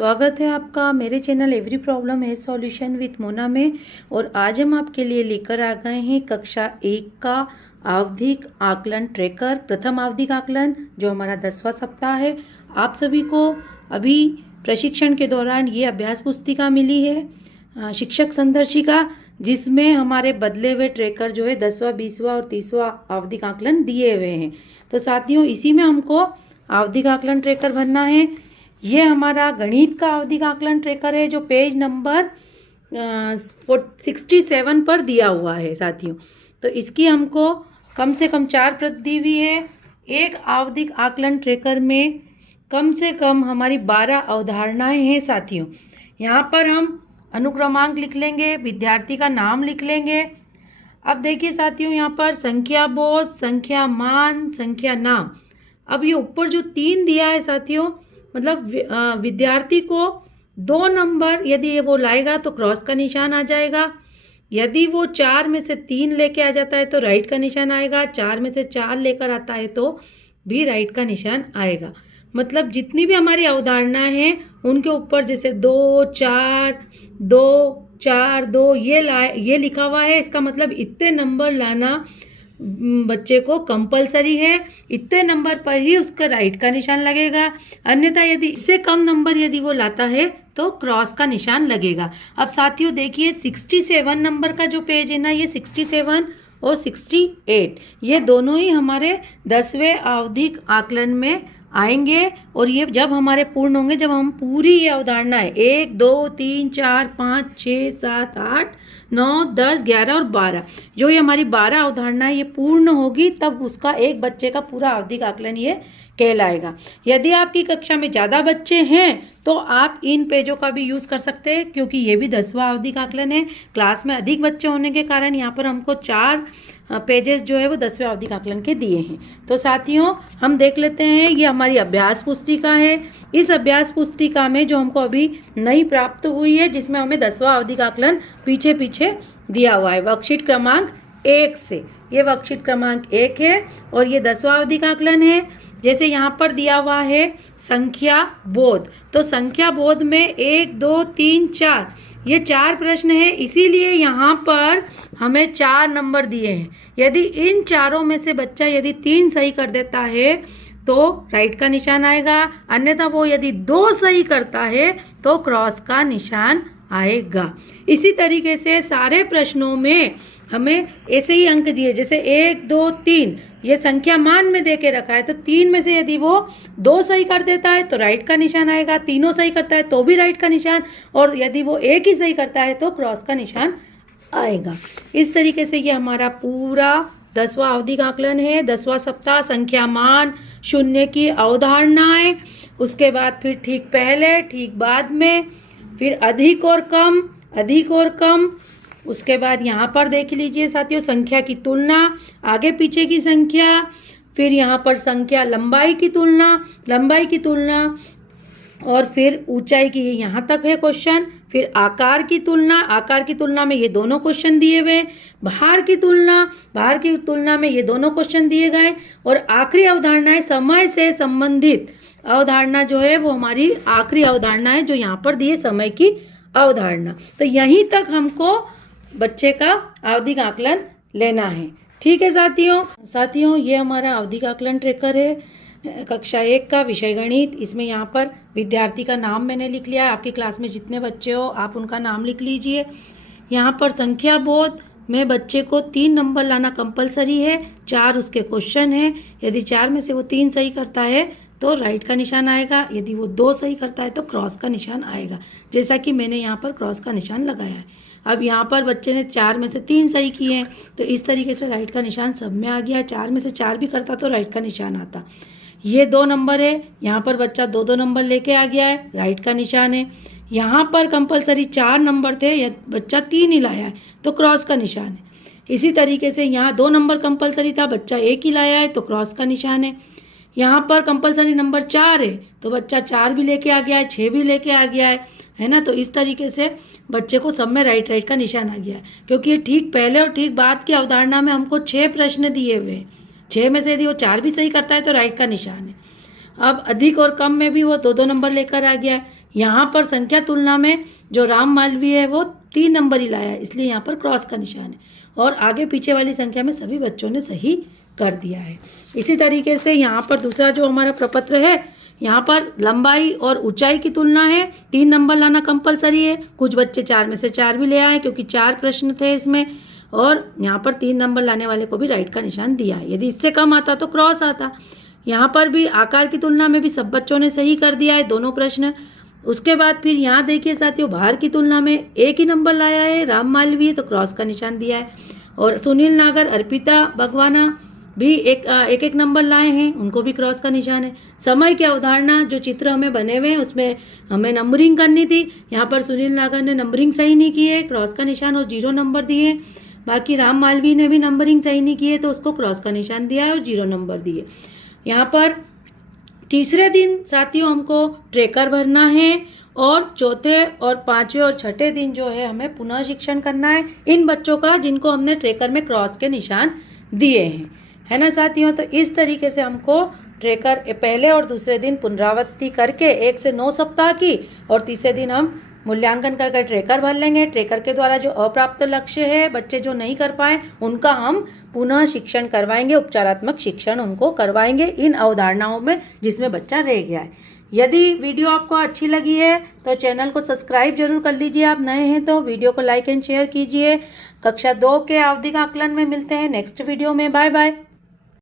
स्वागत है आपका मेरे चैनल एवरी प्रॉब्लम है सॉल्यूशन विथ मोना में। और आज हम आपके लिए लेकर आ गए हैं कक्षा 1 का आवधिक आकलन ट्रैकर, प्रथम आवधिक आकलन जो हमारा 10वां सप्ताह है। आप सभी को अभी प्रशिक्षण के दौरान ये अभ्यास पुस्तिका मिली है शिक्षक संदर्शिका, जिसमें हमारे बदले हुए ट्रैकर जो है 10वां, 20वां और 30वां आवधिक आकलन दिए हुए हैं। तो साथियों, इसी में हमको आवधिक आकलन ट्रैकर भरना है। ये हमारा गणित का आवधिक आकलन ट्रैकर है जो पेज नंबर 67 पर दिया हुआ है साथियों। तो इसकी हमको कम से कम 4 प्रत दी हुई है। एक आवधिक आकलन ट्रैकर में कम से कम हमारी 12 अवधारणाएं हैं साथियों। यहाँ पर हम अनुक्रमांक लिख लेंगे, विद्यार्थी का नाम लिख लेंगे। अब देखिए साथियों, यहाँ पर संख्या बोध, संख्या मान, संख्या नाम। अब ये ऊपर जो 3 दिया है साथियों, मतलब विद्यार्थी को 2 नंबर यदि वो लाएगा तो क्रॉस का निशान आ जाएगा। यदि वो 4 में से 3 लेके आ जाता है तो राइट का निशान आएगा। 4 में से 4 लेकर आता है तो भी राइट का निशान आएगा। मतलब जितनी भी हमारी अवधारणाएं हैं उनके ऊपर जैसे 2, 4, 2, 4, 2 ये लिखा हुआ है। इसका मतलब इतने नंबर लाना बच्चे को कंपलसरी है। इतने नंबर पर ही उसका राइट का निशान लगेगा, अन्यथा यदि इससे कम नंबर यदि वो लाता है तो क्रॉस का निशान लगेगा। अब साथियों देखिए 67 नंबर का जो पेज है ना, ये 67 और 68 ये दोनों ही हमारे 10वें आवधिक आकलन में आएंगे। और ये जब हमारे पूर्ण होंगे, जब हम पूरी ये अवधारणाएं 1, 2, 3, 4, 5, 6, 7, 8, 9, 10, 11 और 12 जो ये हमारी 12 अवधारणाएं ये पूर्ण होगी, तब उसका एक बच्चे का पूरा आवधिक आकलन ये कहलाएगा। यदि आपकी कक्षा में ज़्यादा बच्चे हैं तो आप इन पेजों का भी यूज़ कर सकते हैं, क्योंकि ये भी 10वां आवधिक आकलन है। क्लास में अधिक बच्चे होने के कारण यहाँ पर हमको 4 पेजेस जो है वो 10वें आवधिक आकलन के दिए हैं। तो साथियों, हम देख लेते हैं, ये हमारी अभ्यास पुस्तिका है। इस अभ्यास पुस्तिका में जो हमको अभी नई प्राप्त हुई है, जिसमें हमें 10वां आवधिक आकलन पीछे पीछे दिया हुआ है वर्कशीट क्रमांक 1 से। ये वर्कशीट क्रमांक 1 है और ये 10वां आवधिक आकलन है। जैसे यहाँ पर दिया हुआ है संख्या बोध, तो संख्या बोध में 1, 2, 3, 4 ये 4 प्रश्न है, इसीलिए यहाँ पर हमें 4 नंबर दिए हैं। यदि इन चारों में से बच्चा यदि 3 सही कर देता है तो राइट का निशान आएगा, अन्यथा वो यदि 2 सही करता है तो क्रॉस का निशान आएगा। इसी तरीके से सारे प्रश्नों में हमें ऐसे ही अंक दिए, जैसे 1, 2, 3 ये संख्या मान में दे के रखा है, तो 3 में से यदि वो 2 सही कर देता है तो राइट का निशान आएगा, तीनों सही करता है तो भी राइट का निशान, और यदि वो एक ही सही करता है तो क्रॉस का निशान आएगा। इस तरीके से ये हमारा पूरा 10वां आवधिक आकलन है। 10वां सप्ताह संख्या मान, शून्य की अवधारणाएं, उसके बाद फिर ठीक पहले, ठीक बाद में, फिर अधिक और कम, अधिक और कम। उसके बाद यहाँ पर देख लीजिए साथियों, संख्या की तुलना, आगे पीछे की संख्या, फिर यहाँ पर संख्या लंबाई की तुलना, लंबाई की तुलना, और फिर ऊंचाई की, यहाँ तक है क्वेश्चन। फिर आकार की तुलना, आकार की तुलना में ये दोनों क्वेश्चन दिए हुए। भार की तुलना, भार की तुलना में ये दोनों क्वेश्चन दिए गए। और आखिरी अवधारणा है समय से संबंधित अवधारणा, जो है वो हमारी आखिरी अवधारणा है जो यहाँ पर दी है, समय की अवधारणा। तो यहीं तक हमको बच्चे का आवधिक आकलन लेना है। ठीक है साथियों, ये हमारा आवधिक आकलन ट्रैकर है कक्षा 1 का, विषय गणित। इसमें यहाँ पर विद्यार्थी का नाम मैंने लिख लिया है। आपकी क्लास में जितने बच्चे हो आप उनका नाम लिख लीजिए। यहाँ पर संख्या बोध में बच्चे को 3 नंबर लाना कंपलसरी है, 4 उसके क्वेश्चन है। यदि 4 में से वो 3 सही करता है तो राइट का निशान आएगा, यदि वो 2 सही करता है तो क्रॉस का निशान आएगा, जैसा कि मैंने यहाँ पर क्रॉस का निशान लगाया है। अब यहाँ पर बच्चे ने 4 में से 3 सही किए हैं, तो इस तरीके से राइट का निशान सब में आ गया। 4 में से 4 भी करता तो राइट का निशान आता। ये 2 नंबर है, यहाँ पर बच्चा 2-2 नंबर लेके आ गया है, राइट का निशान है। यहाँ पर कंपलसरी 4 नंबर थे, या बच्चा 3 ही लाया है तो क्रॉस का निशान है। इसी तरीके से यहाँ 2 नंबर कंपलसरी था, बच्चा 1 ही लाया है तो क्रॉस का निशान है। यहाँ पर कंपलसरी नंबर 4 है तो बच्चा 4 भी लेके आ गया है, 6 भी लेके आ गया है ना। तो इस तरीके से बच्चे को सब में राइट का निशान आ गया है, क्योंकि ये ठीक पहले और ठीक बाद की अवधारणा में हमको 6 प्रश्न दिए हुए हैं। 6 में से यदि वो 4 भी सही करता है तो राइट का निशान है। अब अधिक और कम में भी वो 2-2 नंबर लेकर आ गया है। यहाँ पर संख्या तुलना में जो राम मालवीय है वो 3 नंबर ही लाया है, इसलिए यहाँ पर क्रॉस का निशान है। और आगे पीछे वाली संख्या में सभी बच्चों ने सही कर दिया है। इसी तरीके से यहाँ पर दूसरा जो हमारा प्रपत्र है, यहाँ पर लंबाई और ऊंचाई की तुलना है, 3 नंबर लाना कंपलसरी है। कुछ बच्चे 4 में से 4 भी ले आए क्योंकि 4 प्रश्न थे इसमें, और यहाँ पर 3 नंबर लाने वाले को भी राइट का निशान दिया है। यदि इससे कम आता तो क्रॉस आता। यहाँ पर भी आकार की तुलना में भी सब बच्चों ने सही कर दिया है दोनों प्रश्न। उसके बाद फिर यहाँ देखिए साथियों, भार की तुलना में एक ही नंबर लाया है राम मालवीय, तो क्रॉस का निशान दिया है। और सुनील नागर, अर्पिता बगवाना भी एक नंबर लाए हैं, उनको भी क्रॉस का निशान है। समय की अवधारणा जो चित्र हमें बने हुए हैं उसमें हमें नंबरिंग करनी थी, यहाँ पर सुनील नागर ने नंबरिंग सही नहीं की है, क्रॉस का निशान और 0 नंबर दिए। बाकी राम मालवीय ने भी नंबरिंग सही नहीं की है तो उसको क्रॉस का निशान दिया है और 0 नंबर दिए। यहाँ पर तीसरे दिन साथियों हमको ट्रेकर भरना है, और चौथे और 5वें और 6ठे दिन जो है हमें पुनः शिक्षण करना है इन बच्चों का जिनको हमने ट्रेकर में क्रॉस के निशान दिए हैं, है ना साथियों। तो इस तरीके से हमको ट्रेकर पहले और दूसरे दिन पुनरावृत्ति करके 1 से 9 सप्ताह की, और तीसरे दिन हम मूल्यांकन करके ट्रेकर भर लेंगे। ट्रेकर के द्वारा जो अप्राप्त लक्ष्य है, बच्चे जो नहीं कर पाए, उनका हम पुनः शिक्षण करवाएंगे, उपचारात्मक शिक्षण उनको करवाएंगे इन अवधारणाओं में जिसमें बच्चा रह गया है। यदि वीडियो आपको अच्छी लगी है तो चैनल को सब्सक्राइब जरूर कर लीजिए। आप नए हैं तो वीडियो को लाइक एंड शेयर कीजिए। कक्षा 2 के आवधिक आकलन में मिलते हैं नेक्स्ट वीडियो में। Bye bye.